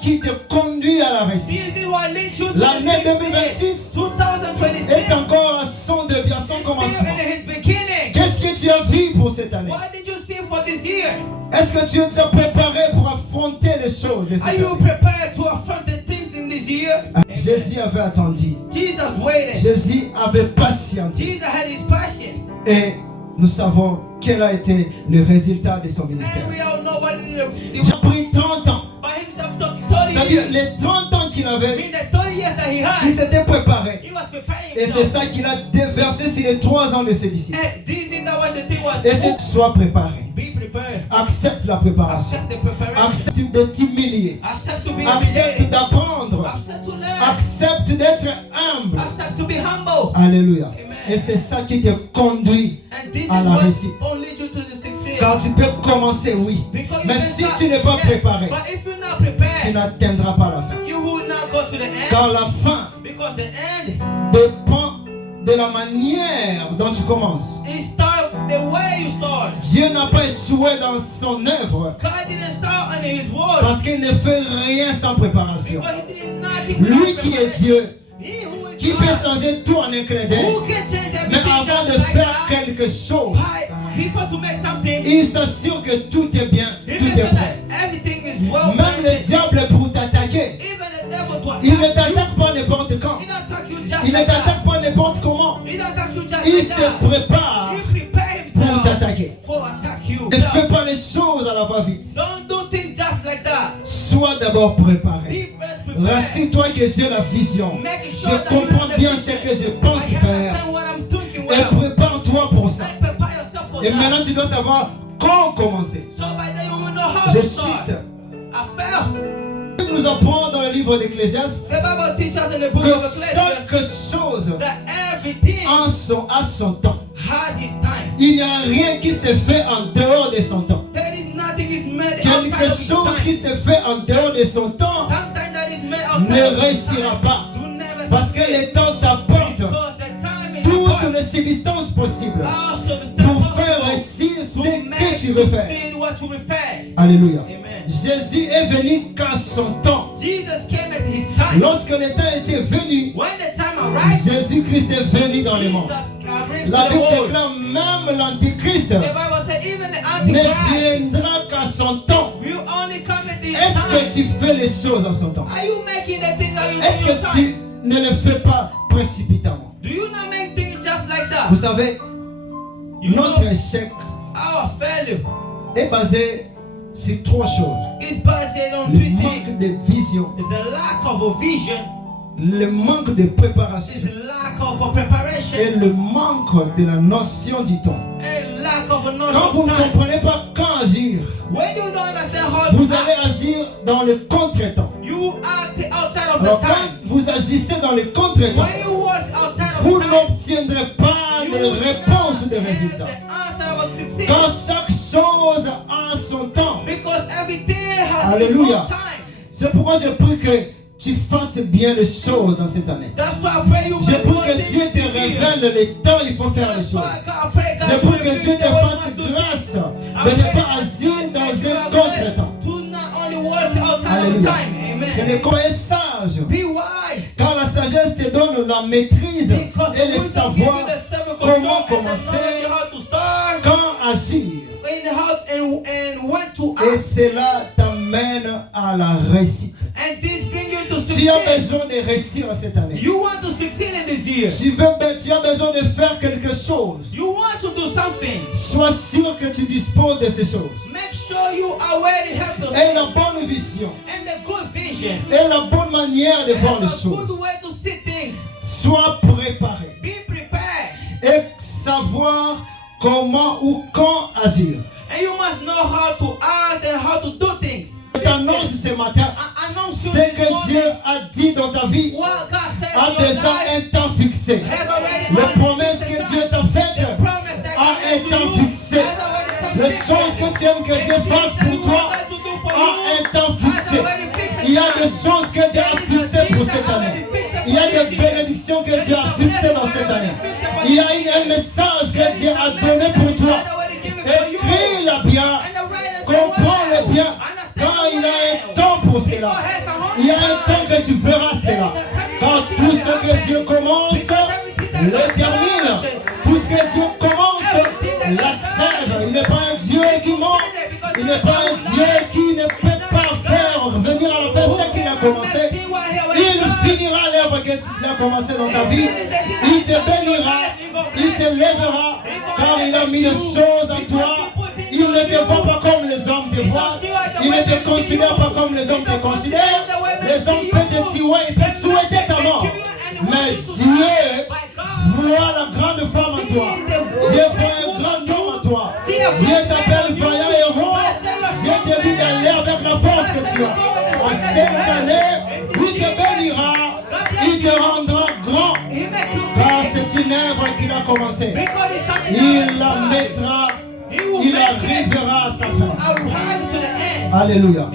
qui te conduit à la réussite. This is what leads you to L'année the 2026 2026 est encore à son début, à son still commencement. in his beginning. Qu'est-ce que tu as vu pour cette année? What did you see for this year? Est-ce que tu es déjà préparé pour affronter les choses de cette Are you année? prepared to affront the things in this year? Jésus avait attendu. Jesus waited. Jésus avait patienté. Jesus had his patience. Et nous savons quel a été le résultat de son ministère. And we all know what J'ai pris 30 ans. by himself took 30 C'est-à-dire years. les 30 ans qu'il avait, In the 30 years that he il had, s'était préparé. he was preparing Et c'est himself. ça qu'il a déversé sur les 3 ans de ses disciples. And this is what the thing was. Et c'est sois préparé. Be prepared. Accepte la préparation. Accept the preparation. Accepte de t'humilier. Accept to be Accepte humiliated. d'apprendre. Accept to learn. Accepte d'être humble. Accept to be humble. Alléluia. Amen. Et c'est ça qui te conduit And this is à la what réussite. will lead you to the success. Car tu peux commencer, oui. Because you Mais can si start- tu n'es pas yes, préparé, but if you're not tu prepared, n'atteindras pas la fin. you will not go to the end. Car la fin Because the end, dépend de la manière dont tu commences. it starts the way you start. Dieu n'a pas échoué dans son œuvre God didn't start on his word. parce qu'il ne fait rien sans préparation. Because he did nothing Lui without qui est preparation. Dieu, He who is qui peut God, changer tout en un clin d'œil. who can change Mais everything avant just de like faire that, quelque chose, before to make something, il s'assure que tout est bien, he tout makes est sure prêt. that everything is well Même le planted. diable pour t'attaquer, Even the devil to il ne attack you, t'attaque pas n'importe quand. he don't attack you just Il ne like that. t'attaque pas n'importe comment. He don't attack you just Il like se that. prépare He prepare pour himself t'attaquer. for attack you. Ne fais pas les choses à la va-vite. Don't do things just like that. Sois d'abord préparé. Be first prepared. Rassure-toi que j'ai la vision. Make Je sure that you comprends have the bien vision. ce que je pense I faire. understand what I'm thinking Et well. prépare-toi pour ça. And prepare yourself for Et that. maintenant, tu dois savoir comment commencer. So by then you will know how Je to start. cite. I felt Il nous apprend dans le livre d'Ecclésiaste the Bible teaches in the book que of Ecclesiastes chaque chose that everything a son temps. has its time. Il n'y a rien qui se fait en dehors de son temps. There is nothing is made Quelque outside of its chose qui time. se fait en dehors de son temps Sometimes that is made outside ne of its réussira time. pas. Do never Parce que succeed. le temps t'apporte Because the time is toutes important. les substances possibles Also the step pour of faire God réussir to ce que make tu veux faire. succeed what you prefer. Alléluia. Amen. Jésus est venu qu'à son temps. Jesus came at his time. Lorsque le temps était venu, When the time arrived, Jésus-Christ est venu dans le monde. Jesus arrived La to the Bible world. déclare même l'Antichrist The Bible says even the ne Antichrist viendra qu'à son temps. will only come at his Est-ce time. que tu fais les choses à son temps? Are you making the things that you Est-ce do your que time? tu ne le fais pas précipitamment? Do you not make things just like Vous that? savez, You notre know, échec our failure est basé sur 3 choses. is based on Le 3 manque things. de vision, It's the lack of a vision, le manque de it's préparation the lack of a preparation, et le manque de la notion du temps. and lack of a Quand vous knowledge ne of time. comprenez pas quand agir, When you don't understand how vous to allez act, agir dans le contre-temps. you act outside of the Alors time. quand vous agissez dans le contre-temps, When you was outside of vous the time, n'obtiendrez pas you de will réponse ou de not have résultats. the answer of success. Quand chaque chose a son temps. Because everything has its Alléluia. own time. C'est pourquoi je prie que tu fasses bien les choses dans cette année. That's why I pray you Je make prie one que thing Dieu te this year. révèle les temps il faut faire les That's choses. why God pray God Je to prie que reveal Dieu te the way fasse we must do grâce things. de I ne pray pas that agir God dans make you un a contre-temps. blessing to not only work outside of Alléluia. time. Que Amen. les soyez sages. Be wise. Car la sagesse te donne la maîtrise Because et le the wisdom gives savoir you the self-control comment and the commencer, knowledge how to start quand agir. and when to Et act. cela t'amène à la réussite. And this brings you to Tu as succeed. besoin de réussir cette année. You want to succeed in this year. Tu as besoin de faire quelque chose. You want to do something. Sois sûr que tu disposes de ces choses. Make sure you are ready to help Et yourself. la bonne vision. And the good vision. Et la bonne manière de voir And les a choses. good way to see things. Sois préparé. Be prepared. Et savoir comment ou quand agir. And you must know how to act and how to do things. Je t'annonce ce matin. I announce you Ce this que morning Dieu a dit dans ta vie what God says a in your déjà life. un temps fixé. Have already Les already promesses fixed que the Dieu time. t'a faites The promise that a God un made to temps you fixé. has already some Les fixed. choses que tu aimes que The Dieu things fasse that pour you toi want God to do for a you un temps has fixé. already fixed Il y a the des time. choses que Dieu a fixées pour cette année. Il y a des bénédictions que Dieu a fixées dans cette année. Il y a un message que Dieu a donné pour toi. Écris-la bien, comprends-le bien, car il a un temps pour pour cela. Il y a un temps que tu verras cela. Quand tout ce que Dieu commence, le termine. Tout ce que Dieu commence, l'achève. Il n'est pas un Dieu qui ment. Il n'est pas un Dieu qui ne peut pas faire venir à la fin ce qu'il a commencé. Il finira l'œuvre qu'il a commencé dans ta vie. Il te bénira. Il te lèvera. Car il a mis des choses en toi. Il ne te voit pas comme les hommes te voient. Il ne te considère pas comme les hommes te considèrent. Les hommes peuvent te tuer, ils peuvent souhaiter ta mort. Mais Dieu voit la grande femme en toi. Dieu voit un grand homme en toi. Dieu t'appelle vaillant héros. Dieu te dit d'aller avec la force que tu as. En cette année, il te bénira. Il te rendra grand. Car c'est une œuvre qu'il a commencé. Il la mettra. Il arrivera à sa fin. Alléluia.